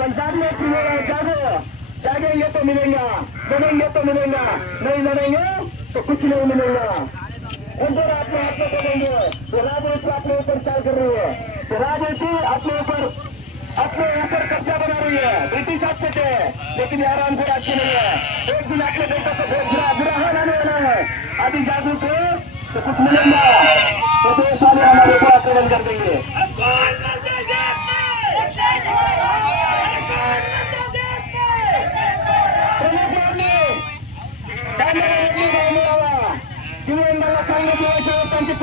لکڻ ان جاڳو جڳهه तो मिलेगा लड़ेंगे तो मिलेगा नहीं लड़ेंगे तो कुछ नहीं मिलेगा? उधर अपने हाथ में करेंगे तो राजनीति अपने ऊपर चाल कर रही है तो राजनीति अपने ऊपर अपने ऊपर कब्जा बना रही है ब्रिटिश अच्छे थे लेकिन यार हमको अच्छी नहीं है एक दिन आपने देखा तो बहुत बुरा बुरा हाल आने वाला है अभी जागरूक हो तो कुछ मिलेगा? तो देश वाले हमारे ऊपर आक्रमण कर देंगे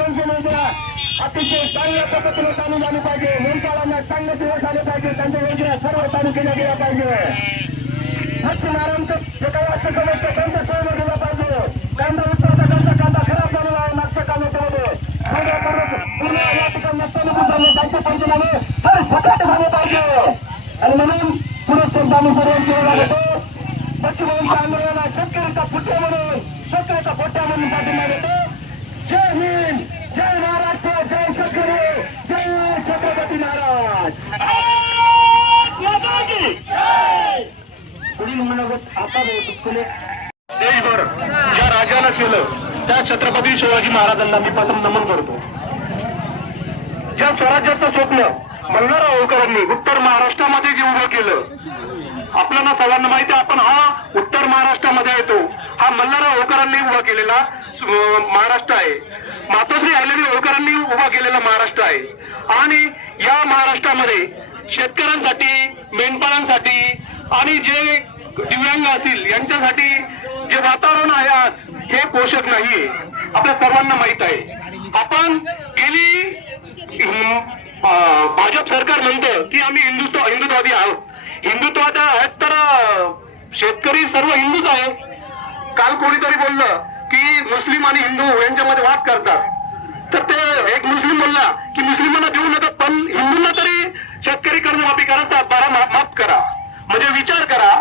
सांगितलं त्यांची अतिशय चांगल्या पद्धतीने चालू झाली पाहिजे. नेमकाळांना चांगले दिवस आले पाहिजे. त्यांच्या योजना सर्व चालू केल्या गेल्या पाहिजे. मच्छीमारांचं जे काही असं समजतं त्यांच्या सोयीला गेला पाहिजे कांदा उत्तरचा त्यांचा कांदा खराब झालेला आहे. मागच्या कांद्यामध्ये पूर्ण या ठिकाणी नसताना झाले त्यांच्या पंचनामे हर सकाट झाले पाहिजे. आणि म्हणून पुरस्कार आम्ही सर्वांची वेळा घेतो पश्चिम आंदोलनाला शेतकऱ्याचा पुठ्या म्हणून शेतकऱ्याचा पोट्या म्हणून पाठिंबा देतो जय हिंद जय महाराष्ट्र जय शेतकरी जय छत्रपती महाराज पुढील म्हणत आता फुले देशभर ज्या राजानं केलं त्या छत्रपती शिवाजी महाराजांना मी प्रथम नमन करतो. ज्या स्वराज्याचं स्वप्न मल्हार होळकरांनी उत्तर महाराष्ट्रामध्ये जे उभं केलं आपल्याला सर्वांना माहिती आहे आपण हा उत्तर महाराष्ट्रामध्ये येतो. हा मल्हार होळकरांनी उभा केलेला महाराष्ट्र आहे. मातोश्री अहिल्यादेवी होळकरांनी उभा केलेला महाराष्ट्र आहे. आणि या महाराष्ट्रामध्ये शेतकऱ्यांसाठी मेंढपाळांसाठी आणि जे दिव्यांग असतील यांच्यासाठी जे वातावरण आहे आज हे पोषक नाहीये. आपल्या सर्वांना माहीत आहे. आपण गेली भाजप सरकार म्हणतं की आम्ही हिंदुत्व हिंदुत्वादी आहोत. हिंदुत्वात आहेत तर शेतकरी सर्व हिंदूच आहे. काल कोणीतरी बोललं की मुस्लिम आणि हिंदू यांच्यामध्ये वाद करतात. तर ते एक मुस्लिम बोलला की मुस्लिमांना देऊ नका पण हिंदूंना तरी शेतकरी कर्जमाफी करा बारा माफ म्हणजे विचार करा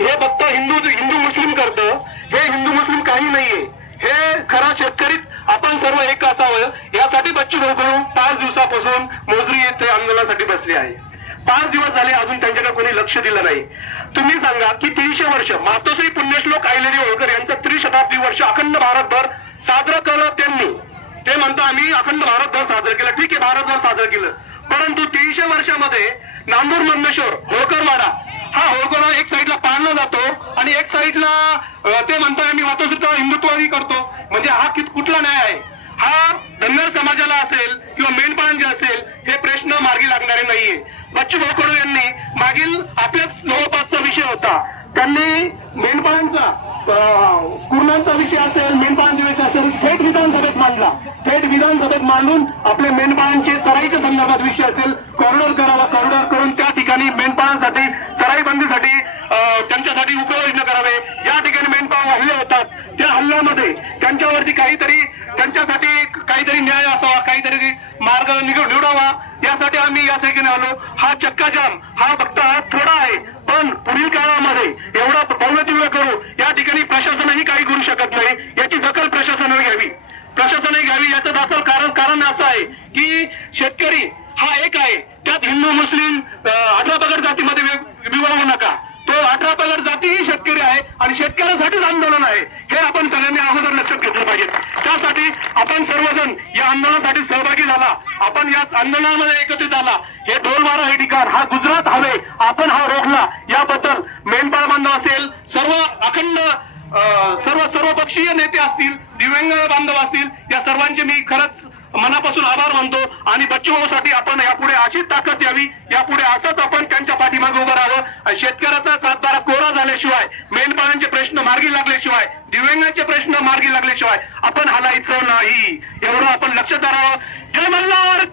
हे फक्त हिंदू हिंदू मुस्लिम करतं हे हिंदू मुस्लिम काही नाहीये. हे खरा शेतकरीच आपण सर्व एक असावं. यासाठी बच्चू भाऊ पाच दिवसापासून मोजरी येथे आंदोलनासाठी बसले आहे. पाच दिवस झाले अजून त्यांच्याकडे कोणी लक्ष दिलं नाही. तुम्ही सांगा की तीनशे वर्ष मातोश्री पुण्यश्लोक आयलेरी होळकर यांचं त्रिशताब्दी वर्ष अखंड भारतभर साजरं केलं त्यांनी. ते म्हणतो आम्ही अखंड भारतभर साजरं केलं. ठीक आहे भारतभर साजरं केलं. परंतु तीनशे वर्षामध्ये नांदूर मंदेश्वर होळकरवाडा हा होळकरवाडा एक साईडला पाळला जातो आणि एक साईडला ते म्हणताय मी मातोश्रीचा हिंदुत्वही करतो. म्हणजे हा कित कुठला न्याय आहे? हा धनगर समाजाला असेल किंवा मेंढपाळांचे असेल हे प्रश्न मार्गी लागणारे नाहीये. बच्चू भाऊ कडू यांनी मागील आपल्याच जवळपास त्यांनी मेंढपाळांचा कुरणांचा विषय असेल मेंढपाळांचा विषय असेल थेट विधानसभेत मांडला. थेट विधानसभेत मांडून आपले मेंढपाळांचे चराईच्या संदर्भात विषय असेल कॉरिडॉर करावा कॉरिडॉर करून त्या ठिकाणी मेंढपाळांसाठी चराई बंदीसाठी त्यांच्यासाठी उपाययोजना करावे. या ठिकाणी मेंढपाळ हल्ले होतात. त्या हल्ल्यामध्ये त्यांच्यावरती काहीतरी त्यांच्यासाठी काहीतरी न्याय असावा काहीतरी मार्ग निवडावा यासाठी आम्ही या ठिकाणी आलो. हा चक्काजाम हा फक्त हा थोडा आहे पण पुढील काळामध्ये एवढा भव्य दिव्य करू या ठिकाणी प्रशासनही काही करू शकत नाही. याची दखल प्रशासनाने घ्यावी. प्रशासनाने घ्यावी याचं दाखल कारण कारण असं आहे की शेतकरी हा एक आहे. त्यात हिंदू मुस्लिम अठरा पगड जातीमध्ये वि- विभागू नका. तो अठरा पगड जाती ही शेतकरी आहे आणि शेतकऱ्यांसाठीच आंदोलन आहे. हे आपण सगळ्यांनी अगोदर लक्षात घेतलं पाहिजे. त्यासाठी आपण सर्वजण या आंदोलनासाठी सहभागी झाला. आपण या आंदोलनामध्ये एकत्रित आला. हे ढोलमारा हे ठिकाण हा गुजरात हवे आपण हा रोखला. याबद्दल मेंढपाळ बांधव असेल सर्व अखंड सर्व सर्वपक्षीय नेते असतील दिव्यांग बांधव असतील या सर्वांचे मी खरंच मनापासून आभार मानतो. आणि बच्चूभाऊसाठी आपण यापुढे अशीच ताकद द्यावी. यापुढे असंच आपण त्यांच्या पाठीमागे उभं राहावं. शेतकऱ्याचा सातबारा कोरा झाल्याशिवाय मेंढपाळांचे प्रश्न मार्गी लागल्याशिवाय दिव्यांगांचे प्रश्न मार्गी लागल्याशिवाय आपण हलायचं नाही. एवढं आपण लक्षात धरावं जय मल्हार!